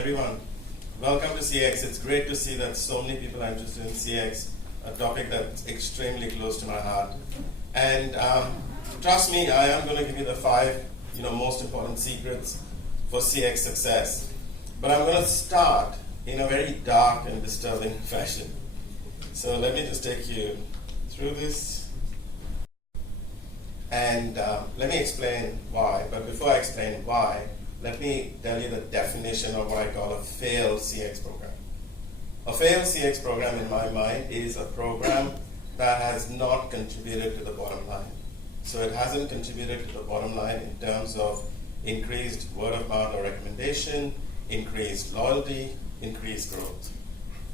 Everyone, welcome to CX. It's great to see that so many people are interested in CX, a topic that's extremely close to my heart. And trust me, I am going to give you the five most important secrets for CX success. But I'm going to start in a very dark and disturbing fashion. So let me just take you through this. And let me explain why. But before I explain why, let me tell you the definition of what I call a failed CX program. A failed CX program, in my mind, is a program that has not contributed to the bottom line. So it hasn't contributed to the bottom line in terms of increased word of mouth or recommendation, increased loyalty, increased growth.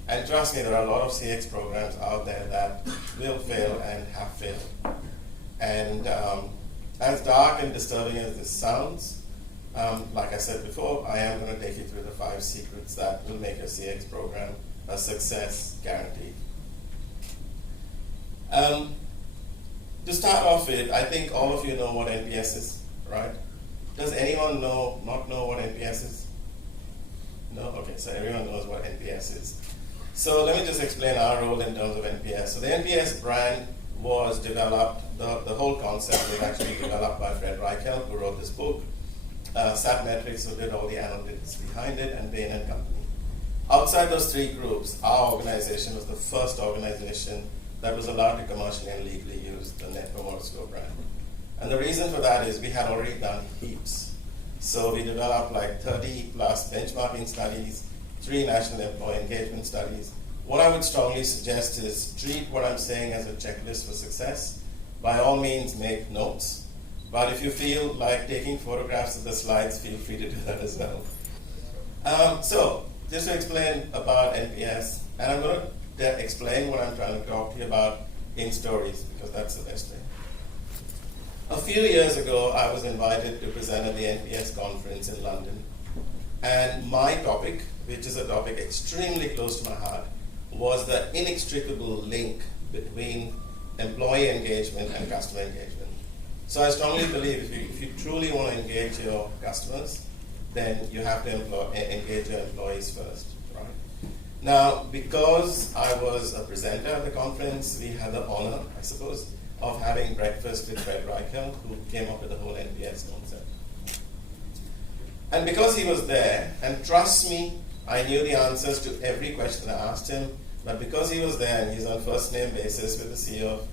And trust me, there are a lot of CX programs out there that will fail and have failed. And as dark and disturbing as this sounds, like I said before, I am going to take you through the five secrets that will make your CX program a success guaranteed. To start off with, I think all of you know what NPS is, right? Does anyone not know what NPS is? No? Okay, so everyone knows what NPS is. So let me just explain our role in terms of NPS. So the NPS brand was developed, the whole concept was actually developed by Fred Reichelt, who wrote this book. Satmetrics, who did all the analytics behind it, and Bain and Company. Outside those three groups, our organization was the first organization that was allowed to commercially and legally use the Net Promoter Score brand. And the reason for that is we had already done heaps. So we developed like 30 plus benchmarking studies, 3 national employee engagement studies. What I would strongly suggest is treat what I'm saying as a checklist for success. By all means, make notes. But if you feel like taking photographs of the slides, feel free to do that as well. So, just to explain about NPS, and I'm going to explain what I'm trying to talk to you about in stories, because that's the best way. A few years ago, I was invited to present at the NPS conference in London. And my topic, which is a topic extremely close to my heart, was the inextricable link between employee engagement and customer engagement. So I strongly believe if you truly want to engage your customers, then you have to engage your employees first, right? Now, because I was a presenter at the conference, we had the honor, I suppose, of having breakfast with Fred Reichelt, who came up with the whole NPS concept. And because he was there, and trust me, I knew the answers to every question I asked him, but because he was there and he's on first name basis with the CEO of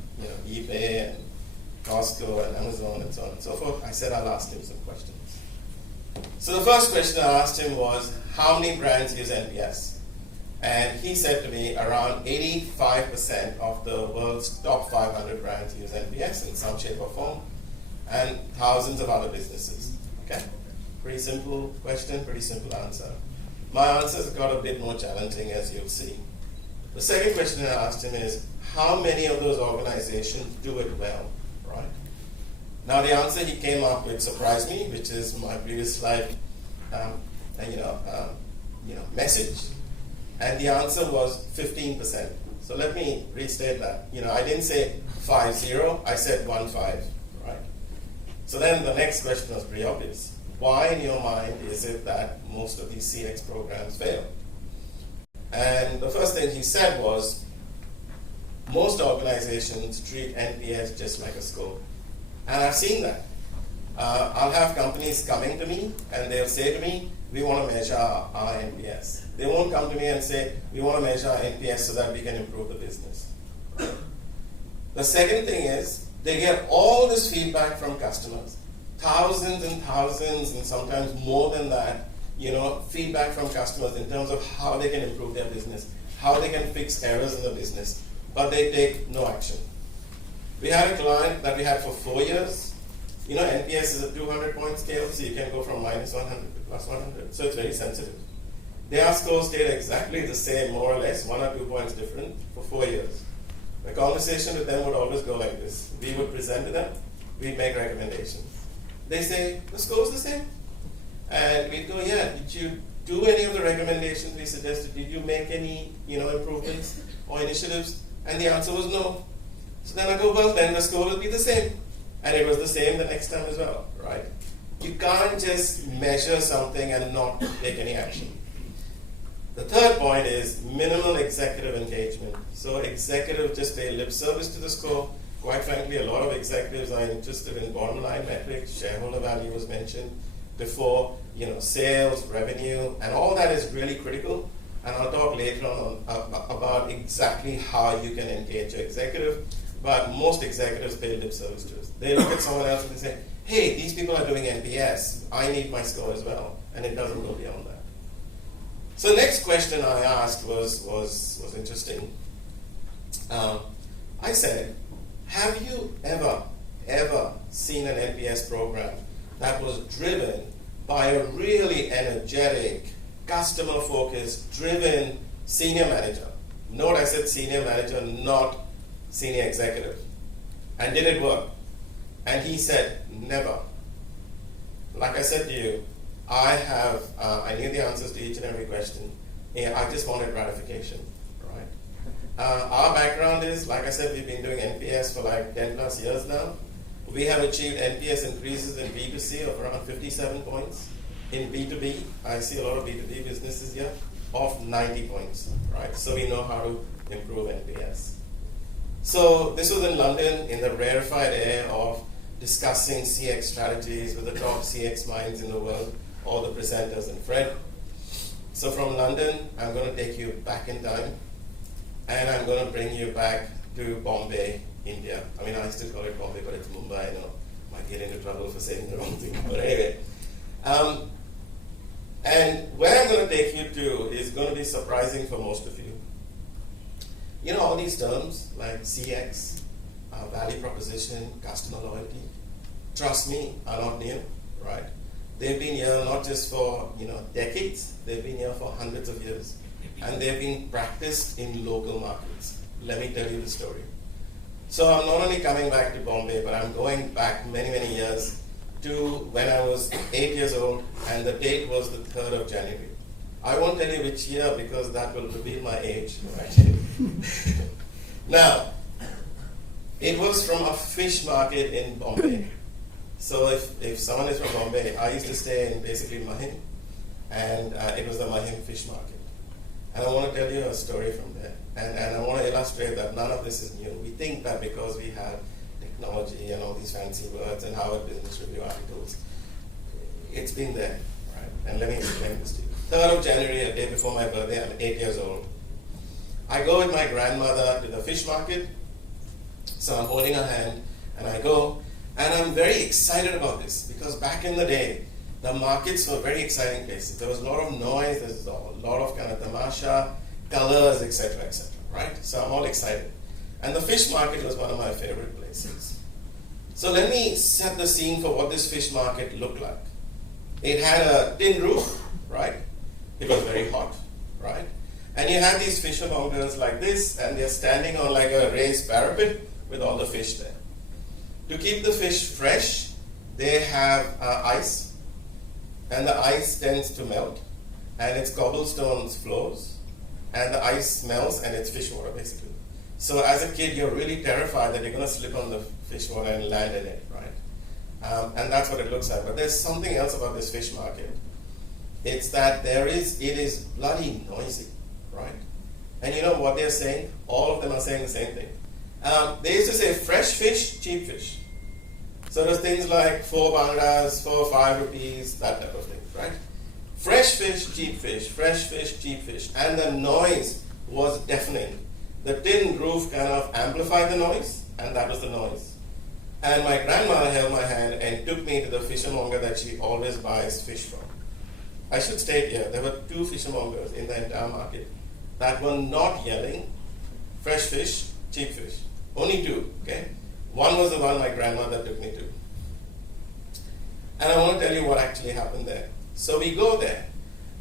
eBay and Costco and Amazon and so on and so forth, I said I'll ask him some questions. So the first question I asked him was, how many brands use NPS? And he said to me, around 85% of the world's top 500 brands use NPS in some shape or form, and thousands of other businesses. Okay? Pretty simple question, pretty simple answer. My answers got a bit more challenging, as you'll see. The second question I asked him is, how many of those organizations do it well? Right. Now the answer he came up with surprised me, which is my previous slide, message, and the answer was 15%. So let me restate that. I didn't say 50, I said 15, right? So then the next question was pretty obvious. Why in your mind is it that most of these CX programs fail? And the first thing he said was, most organizations treat NPS just like a score. And I've seen that. I'll have companies coming to me and they'll say to me, we want to measure our NPS. They won't come to me and say, we want to measure our NPS so that we can improve the business. The second thing is, they get all this feedback from customers. Thousands and thousands and sometimes more than that, feedback from customers in terms of how they can improve their business, how they can fix errors in the business. But they take no action. We had a client that we had for 4 years. NPS is a 200-point scale, so you can go from -100 to +100. So it's very sensitive. Their score stayed exactly the same, more or less, 1 or 2 points different for 4 years. The conversation with them would always go like this. We would present to them, we'd make recommendations. They say, the score's the same. And we'd go, yeah, did you do any of the recommendations we suggested? Did you make any improvements or initiatives? And the answer was no. So then I go, well, then the score will be the same. And it was the same the next time as well, right? You can't just measure something and not take any action. The third point is minimal executive engagement. So executives just pay lip service to the score. Quite frankly, a lot of executives are interested in bottom line metrics. Shareholder value was mentioned before, sales, revenue, and all that is really critical. And I'll talk later on about exactly how you can engage your executive. But most executives pay lip service to it. They look at someone else and they say, hey, these people are doing NPS. I need my score as well. And it doesn't go beyond that. So next question I asked was interesting. I said, have you ever seen an NPS program that was driven by a really energetic, customer-focused, driven senior manager? Note I said senior manager, not senior executive. And did it work? And he said, never. Like I said to you, I knew the answers to each and every question. I just wanted gratification, right? Our background is, like I said, we've been doing NPS for like 10 plus years now. We have achieved NPS increases in B2C of around 57 points. In B2B, I see a lot of B2B businesses here, of 90 points, right? So we know how to improve NPS. So this was in London in the rarefied air of discussing CX strategies with the top CX minds in the world, all the presenters and Fred. So from London, I'm going to take you back in time, and I'm going to bring you back to Bombay, India. I mean, I still call it Bombay, but it's Mumbai. I know, might get into trouble for saying the wrong thing. But anyway, and where I'm going to take you to is going to be surprising for most of you. You know all these terms like CX, value proposition, customer loyalty. Trust me, are not new, right? They've been here not just for decades, they've been here for hundreds of years. And they've been practiced in local markets. Let me tell you the story. So I'm not only coming back to Bombay, but I'm going back many, many years to when I was 8 years old, and the date was the 3rd of January. I won't tell you which year because that will reveal my age, right? Now, it was from a fish market in Bombay. So if someone is from Bombay, I used to stay in basically Mahim, and it was the Mahim fish market. And I want to tell you a story from there. And I want to illustrate that none of this is new. We think that because we have technology and all these fancy words and Harvard Business Review articles, it's been there, right? And let me explain this to you. 3rd of January, a day before my birthday, I'm 8 years old. I go with my grandmother to the fish market. So I'm holding her hand, and I go, and I'm very excited about this because back in the day, the markets were very exciting places. There was a lot of noise, there's a lot of kind of tamasha, colors, etc., right? So I'm all excited. And the fish market was one of my favorite places. So let me set the scene for what this fish market looked like. It had a tin roof, right? It was very hot, right? And you had these fishermongers like this, and they're standing on like a raised parapet with all the fish there. To keep the fish fresh, they have ice, and the ice tends to melt, and it's cobblestones floors, and the ice melts, and it's fish water basically. So as a kid, you're really terrified that you're going to slip on the fish water and land in it, right? And that's what it looks like. But there's something else about this fish market. It's that it is bloody noisy, right? And you know what they're saying? All of them are saying the same thing. They used to say fresh fish, cheap fish. So there's things like 4 banglas, 4 or 5 rupees, that type of thing, right? Fresh fish, cheap fish, fresh fish, cheap fish. And the noise was deafening. The tin roof kind of amplified the noise, and that was the noise. And my grandmother held my hand and took me to the fishermonger that she always buys fish from. I should state here, there were 2 fishermongers in the entire market that were not yelling, fresh fish, cheap fish. Only 2, okay? One was the one my grandmother took me to. And I want to tell you what actually happened there. So we go there,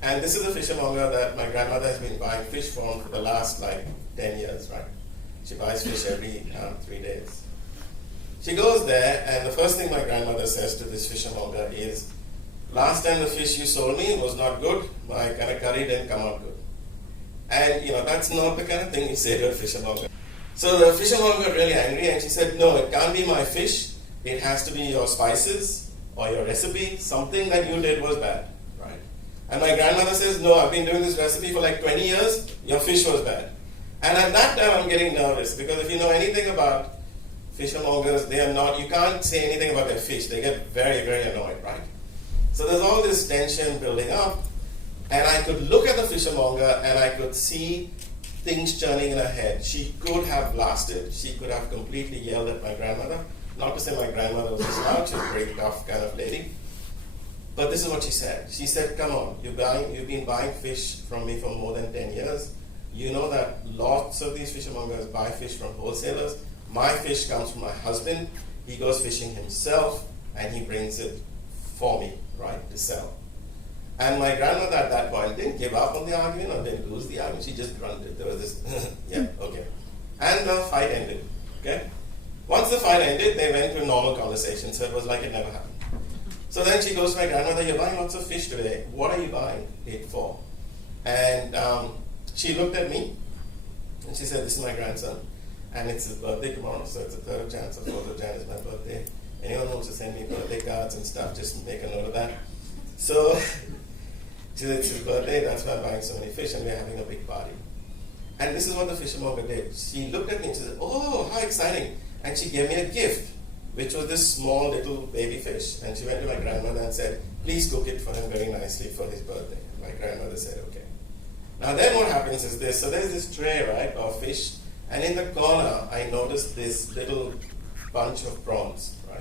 and this is a fishermonger that my grandmother has been buying fish from for the last 10 years, right? She buys fish every 3 days. She goes there, and the first thing my grandmother says to this fishermonger is, last time the fish you sold me was not good, my kind of curry didn't come out good. And that's not the kind of thing you say to a fishermonger. So the fishermonger got really angry, and she said, no, it can't be my fish, it has to be your spices or your recipe, something that you did was bad, right? And my grandmother says, no, I've been doing this recipe for like 20 years, your fish was bad. And at that time I'm getting nervous, because if you know anything about fishmongers, they are not, you can't say anything about their fish. They get very, very annoyed, right? So there's all this tension building up, and I could look at the fishmonger and I could see things churning in her head. She could have blasted. She could have completely yelled at my grandmother. Not to say my grandmother was a slouch, she's a very tough kind of lady. But this is what she said. She said, come on, you've been buying fish from me for more than 10 years. You know that lots of these fishmongers buy fish from wholesalers. My fish comes from my husband. He goes fishing himself and he brings it for me, right, to sell. And my grandmother at that point didn't give up on the argument or didn't lose the argument. She just grunted. There was this, yeah, okay. And the fight ended, okay? Once the fight ended, they went to a normal conversation, so it was like it never happened. So then she goes to my grandmother, you're buying lots of fish today. What are you buying it for? And she looked at me and she said, this is my grandson. And it's his birthday tomorrow, so it's the 3rd of Jan, so 4th of Jan is my birthday. Anyone wants to send me birthday cards and stuff, just make a note of that. So she said, it's his birthday, that's why I'm buying so many fish, and we're having a big party. And this is what the fishmonger did. She looked at me and she said, oh, how exciting. And she gave me a gift, which was this small little baby fish. And she went to my grandmother and said, please cook it for him very nicely for his birthday. My grandmother said, okay. Now then what happens is this. So there's this tray, right, of fish. And in the corner, I noticed this little bunch of prawns, right?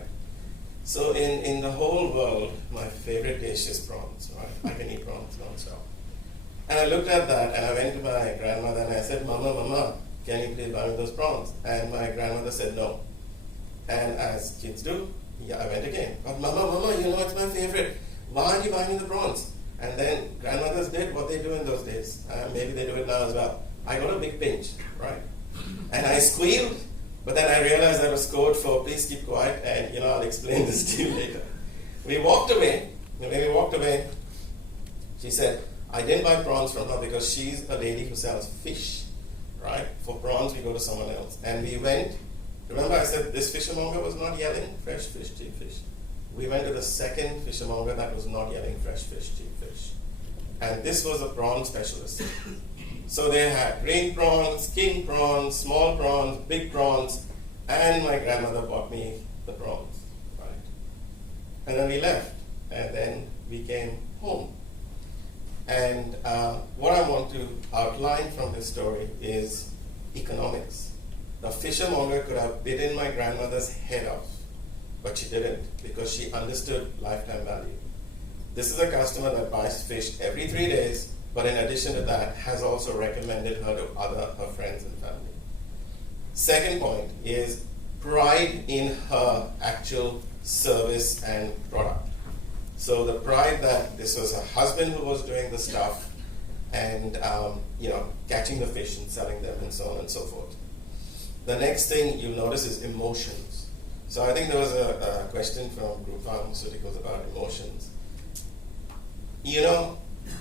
So in the whole world, my favorite dish is prawns, right? I can eat prawns non-stop. And I looked at that and I went to my grandmother and I said, Mama, can you please buy me those prawns? And my grandmother said no. And as kids do, yeah, I went again. But Mama, you know it's my favorite. Why aren't you buying me the prawns? And then grandmothers did what they do in those days. Maybe they do it now as well. I got a big pinch, right? And I squealed, but then I realized I was scored for please keep quiet, and I'll explain this to you later. We walked away, and when we walked away, she said, I didn't buy prawns from her because she's a lady who sells fish, right? For prawns, we go to someone else. And we went, remember I said this fishmonger was not yelling, fresh fish, cheap fish. We went to the second fishmonger that was not yelling, fresh fish, cheap fish. And this was a prawn specialist. So they had green prawns, king prawns, small prawns, big prawns, and my grandmother bought me the prawns, right? And then we left, and then we came home. And what I want to outline from this story is economics. The fishermonger could have bitten my grandmother's head off, but she didn't, because she understood lifetime value. This is a customer that buys fish every 3 days, but in addition to that, has also recommended her to her friends and family. Second point is pride in her actual service and product. So the pride that this was her husband who was doing the stuff and catching the fish and selling them and so on and so forth. The next thing you notice is emotions. So I think there was a question from Group Pharmaceuticals about emotions.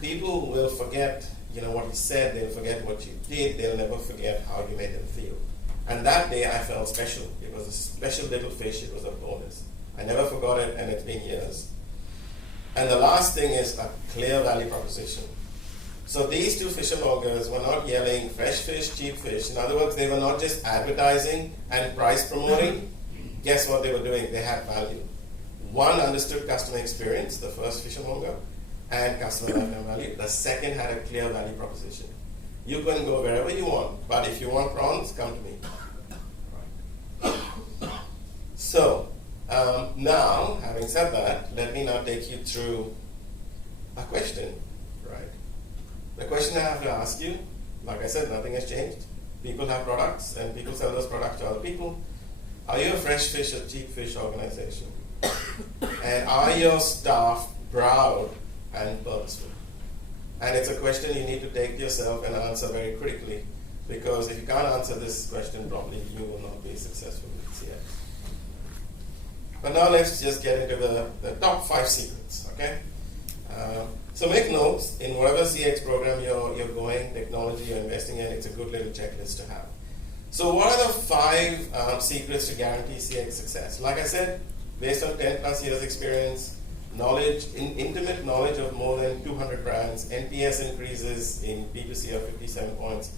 People will forget, what you said, they'll forget what you did, they'll never forget how you made them feel. And that day I felt special. It was a special little fish, it was a bonus. I never forgot it, and it's been years. And the last thing is a clear value proposition. So these two fishmongers were not yelling fresh fish, cheap fish. In other words, they were not just advertising and price promoting. Guess what they were doing? They had value. One understood customer experience, the first fishmonger, and customer lifetime value. The second had a clear value proposition. You can go wherever you want, but if you want prawns, come to me. Right. So, now, having said that, let me now take you through a question, right? The question I have to ask you, like I said, nothing has changed. People have products, and people sell those products to other people. Are you a fresh fish or cheap fish organization? And are your staff proud and purposeful? And it's a question you need to take to yourself and answer very critically, because if you can't answer this question properly, you will not be successful with CX. But now let's just get into the top 5 secrets, okay? So make notes in whatever CX program you're going, technology you're investing in. It's a good little checklist to have. So what are the 5 secrets to guarantee CX success? Like I said, based on 10 plus years experience, intimate knowledge of more than 200 brands. NPS increases in B2C of 57 points,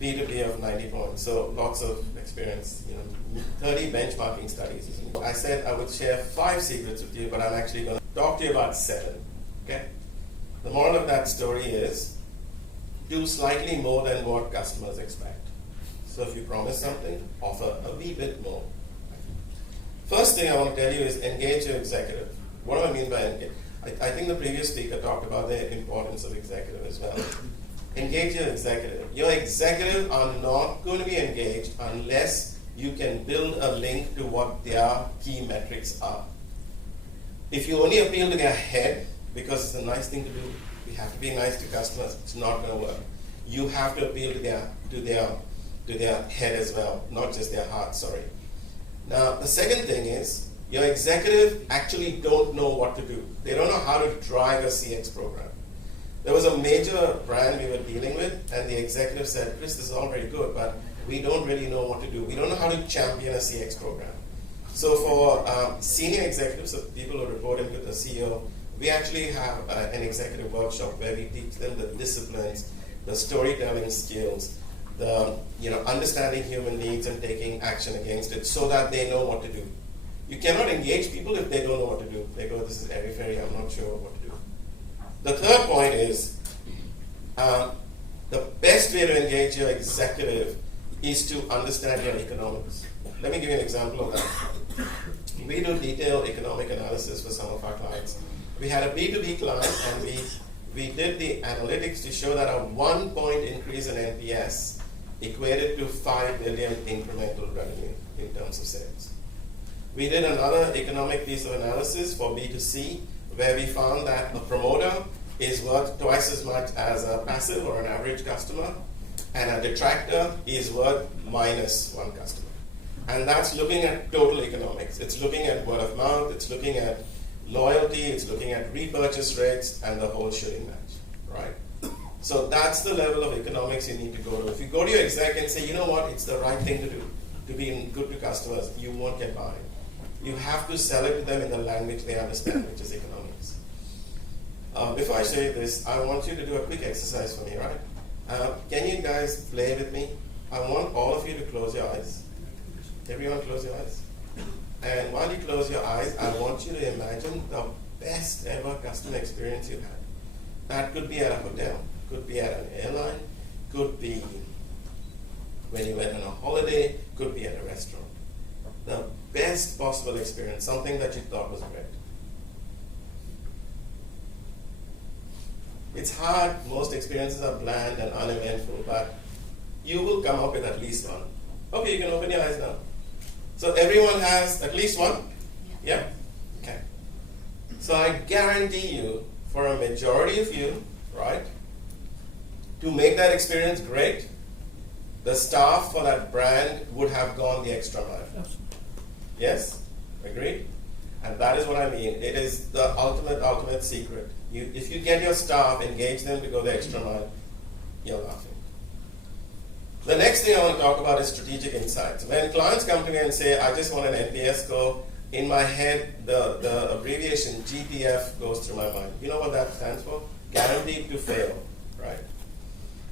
B2B of 90 points. So lots of experience, 30 benchmarking studies. I said I would share 5 secrets with you, but I'm actually going to talk to you about 7. Okay? The moral of that story is do slightly more than what customers expect. So if you promise something, offer a wee bit more. First thing I want to tell you is engage your executive. What do I mean by engage? I think the previous speaker talked about the importance of executive as well. Engage your executive. Your executive are not going to be engaged unless you can build a link to what their key metrics are. If you only appeal to their head, because it's a nice thing to do, we have to be nice to customers, it's not going to work. You have to appeal to their head as well, not just their heart, sorry. Now, the second thing is, your executive actually don't know what to do. They don't know how to drive a CX program. There was a major brand we were dealing with, and the executive said, Chris, this is all very good, but we don't really know what to do. We don't know how to champion a CX program. So for senior executives, so people who report into the CEO, we actually have an executive workshop where we teach them the disciplines, the storytelling skills, the understanding human needs and taking action against it so that they know what to do. You cannot engage people if they don't know what to do. They go, this is airy-fairy, I'm not sure what to do. The third point is, the best way to engage your executive is to understand your economics. Let me give you an example of that. We do detailed economic analysis for some of our clients. We had a B2B client, and we did the analytics to show that a 1 point increase in NPS equated to 5 million incremental revenue in terms of sales. We did another economic piece of analysis for B2C, where we found that a promoter is worth twice as much as a passive or an average customer, and a detractor is worth minus 1 customer. And that's looking at total economics. It's looking at word of mouth, it's looking at loyalty, it's looking at repurchase rates, and the whole shooting match, right? So that's the level of economics you need to go to. If you go to your exec and say, you know what, it's the right thing to do, to be good to customers, you won't get by. You have to sell it to them in the language they understand, which is economics. Before I show you this, I want you to do a quick exercise for me, right? Can you guys play with me? I want all of you to close your eyes. Everyone close your eyes. And while you close your eyes, I want you to imagine the best ever customer experience you had. That could be at a hotel, could be at an airline, could be when you went on a holiday, could be at a restaurant. The best possible experience, something that you thought was great. It's hard, most experiences are bland and uneventful, but you will come up with at least one. Okay, you can open your eyes now. So everyone has at least one? Yeah? Okay. So I guarantee you, for a majority of you, right, to make that experience great, the staff for that brand would have gone the extra mile. Yes? Agreed? And that is what I mean. It is the ultimate secret. If you get your staff, engage them to go the extra mile, you're laughing. The next thing I want to talk about is strategic insights. When clients come to me and say, I just want an NPS score, in my head, the abbreviation GTF goes through my mind. You know what that stands for? Guaranteed to fail, right?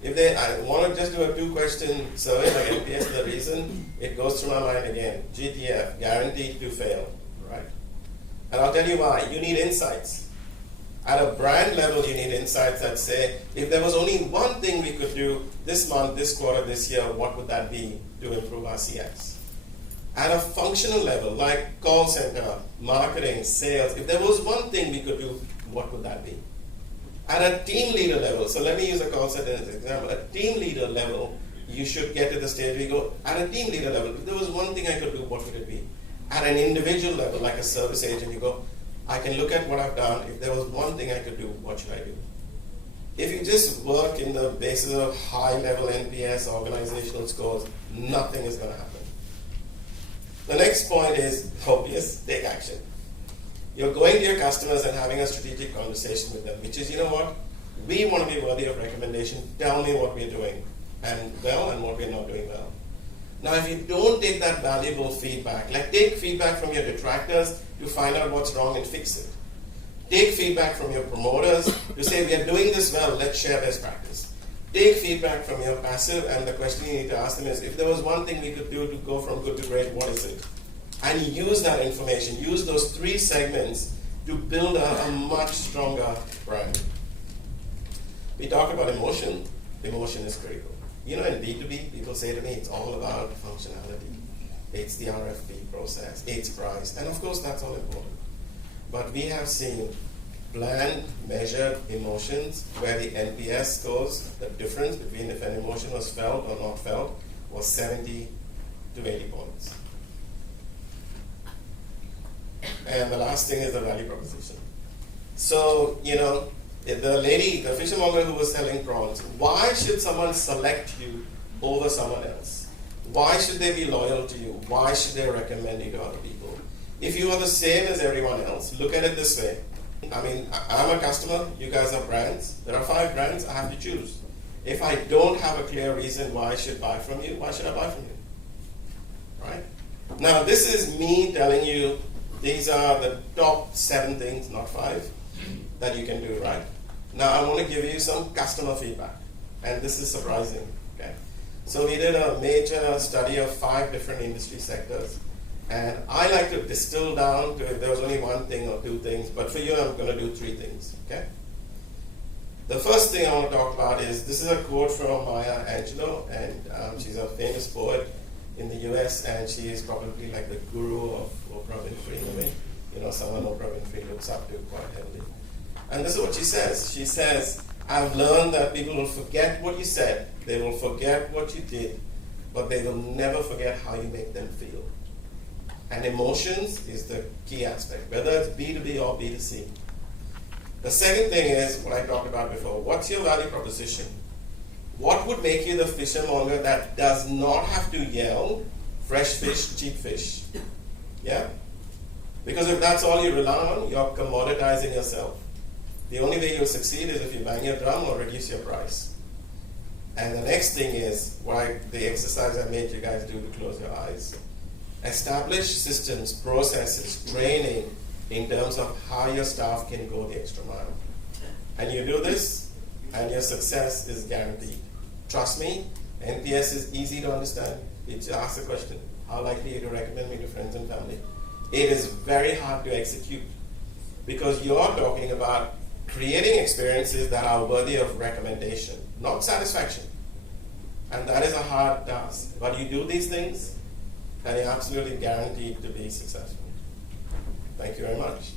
If I want to just do a 2-question survey like NPS, the reason, it goes through my mind again. GTF, guaranteed to fail, right? And I'll tell you why. You need insights. At a brand level, you need insights that say, if there was only one thing we could do this month, this quarter, this year, what would that be to improve our CX? At a functional level, like call center, marketing, sales, if there was one thing we could do, what would that be? At a team leader level, so let me use a call center as an example. At team leader level, you should get to the stage where you go, at a team leader level, if there was one thing I could do, what would it be? At an individual level, like a service agent, you go, I can look at what I've done. If there was one thing I could do, what should I do? If you just work in the basis of high-level NPS organizational scores, nothing is going to happen. The next point is obvious, take action. You're going to your customers and having a strategic conversation with them, which is, you know what? We want to be worthy of recommendation. Tell me what we're doing well and what we're not doing well. Now, if you don't take that valuable feedback, like take feedback from your detractors to find out what's wrong and fix it. Take feedback from your promoters to say, we are doing this well, let's share best practice. Take feedback from your passive, and the question you need to ask them is, if there was one thing we could do to go from good to great, what is it? And use that information, use those 3 segments to build a much stronger brand. We talked about emotion. Emotion is critical. You know, in B2B, people say to me, it's all about functionality. It's the RFP process, it's price, and of course that's all important. But we have seen planned, measured emotions where the NPS scores, the difference between if an emotion was felt or not felt, was 70 to 80 points. And the last thing is the value proposition. So, you know, the lady, the fishermonger who was selling prawns, why should someone select you over someone else? Why should they be loyal to you? Why should they recommend you to other people? If you are the same as everyone else, look at it this way. I mean, I'm a customer, you guys are brands. There are 5 brands, I have to choose. If I don't have a clear reason why I should buy from you, why should I buy from you? Right? Now, this is me telling you these are the top 7 things, not 5, that you can do, right? Now, I want to give you some customer feedback. And this is surprising, okay? So we did a major study of 5 different industry sectors. And I like to distill down to if there was only 1 thing or 2 things, but for you I'm going to do 3 things, okay? The first thing I want to talk about is, this is a quote from Maya Angelou, and she's a famous poet in the US, and she is probably like the guru of Oprah Winfrey in a way. You know, someone Oprah Winfrey looks up to quite heavily. And this is what she says. She says, I've learned that people will forget what you said, they will forget what you did, but they will never forget how you make them feel. And emotions is the key aspect, whether it's B2B or B2C. The second thing is what I talked about before. What's your value proposition? What would make you the fishermonger that does not have to yell, fresh fish, cheap fish? Yeah? Because if that's all you rely on, you're commoditizing yourself. The only way you'll succeed is if you bang your drum or reduce your price. And the next thing is, the exercise I made you guys do to close your eyes. Establish systems, processes, training in terms of how your staff can go the extra mile. And you do this, and your success is guaranteed. Trust me, NPS is easy to understand. You just ask the question, how likely are you to recommend me to friends and family? It is very hard to execute because you're talking about creating experiences that are worthy of recommendation, not satisfaction. And that is a hard task. But you do these things, and you're absolutely guaranteed to be successful. Thank you very much.